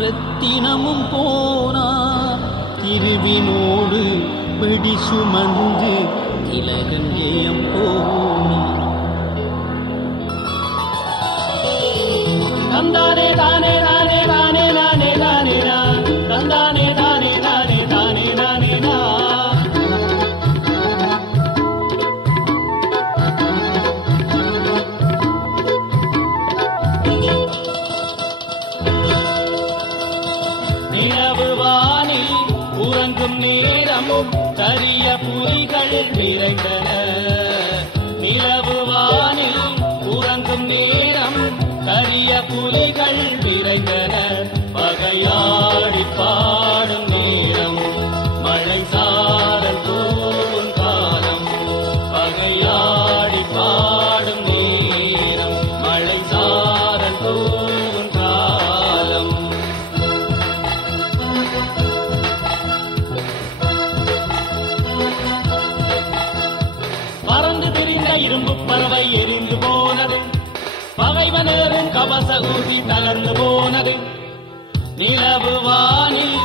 ரத்தினமும் போனார் திருவினோடு வெடி சுமந்து திலகங்கேயம் போனார். தந்தானே தானே தானே தானே தானே தானே தந்தானே தானே தானே தானே தானே நிலவு வானில் உறங்கும் நேரம் கரிய புலிகள் நிறைந்தன. நிலவு வானில் உறங்கும் நேரம் கரிய புலிகள் நிறைந்தன. பகையாடி பாடும் நேரம் மழை சாரல் தூவும் காலம். பகையாடி பாடும் நேரம் மழை சாரல் தூவும் காலம். பறந்து திரிந்த இரும்பு பறவை எரிந்து போனது. பகைவனரும் கவச ஊசி தளர்ந்து போனது. நிலவு வானில்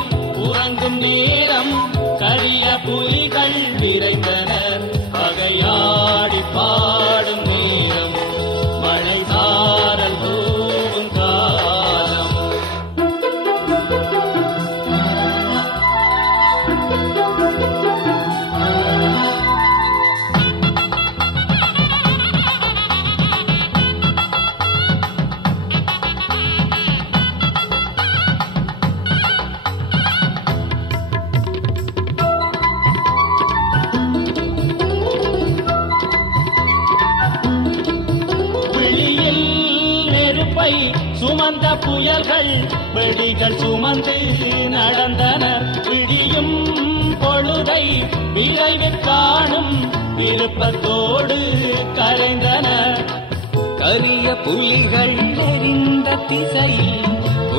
உறங்கும் நேரம் கரிய புலிகள் விரைந்தனர். பகையாடி பாடும் நேரம் மழை சாரல் தூவும் காலம். சுமந்த புயல்கள் வெடிகள் சுமந்து நடந்தனர். விடியும் பொழுதை விரைவில் காணும் விருப்பத்தோடு கரைந்தனர். கரிய புலிகள் எரிந்த திசையில்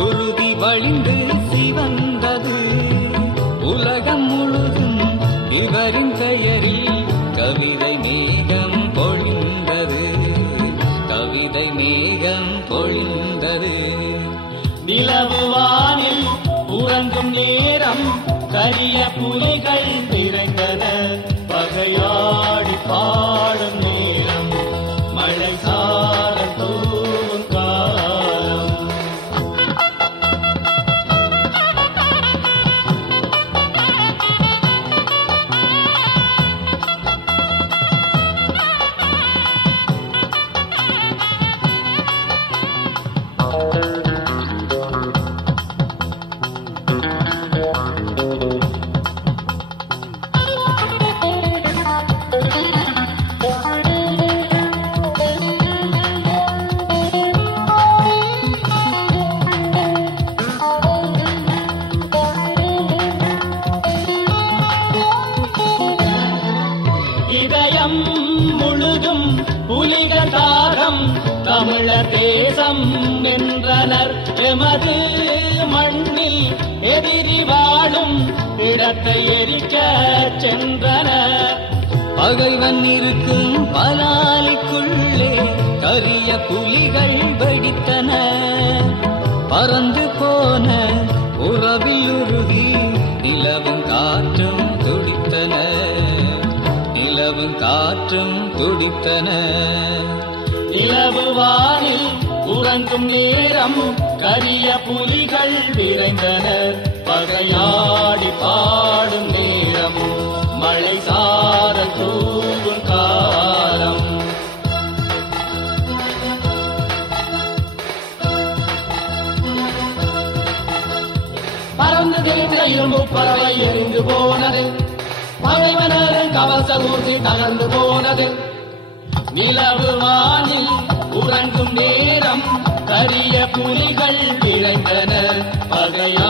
உறுதி வழிந்து சிவந்தது. உலகம் முழுதும் இவரின் பெயரில் கவிதை மேகம் பொழிந்தது. கவிதை மேகம் பொழிந்தது. நிலவு வானில் உறங்கும் நேரம் கரிய புலிகள் நிறைந்தன. பகையாடி பாடும் நேரம் மழை சாரல் தூவும் காலம். இதயம் முழுதும் புலிகள் தாகம் தமிழர் தேசம் என்றனர். எமது மண்ணில் எதிரி வாழும் இடத்தை எரிக்க சென்றனர். பகைவன் இருக்கும் பலாலிக்குள்ளே கரிய புலிகள் வெடித்தன. பறந்து போன உறவில் உருகி நிலவும் காற்றும் துடித்தன. நிலவும் காற்றும் துடித்தன. நிலவு வானில் உறங்கும் நேரம் கரிய புலிகள் விரைந்தனர். பகையாடி பாடும் நேரம் மழை சாரல் தூவும் காலம். பறந்து திரிந்த இரும்பு பறவை எரிந்து போனது. பகைவனரும் கவச ஊசி தளர்ந்து போனது. நிலவு வானில் உறங்கும் நேரம் கரிய புலிகள் விரைந்தனர். பகையா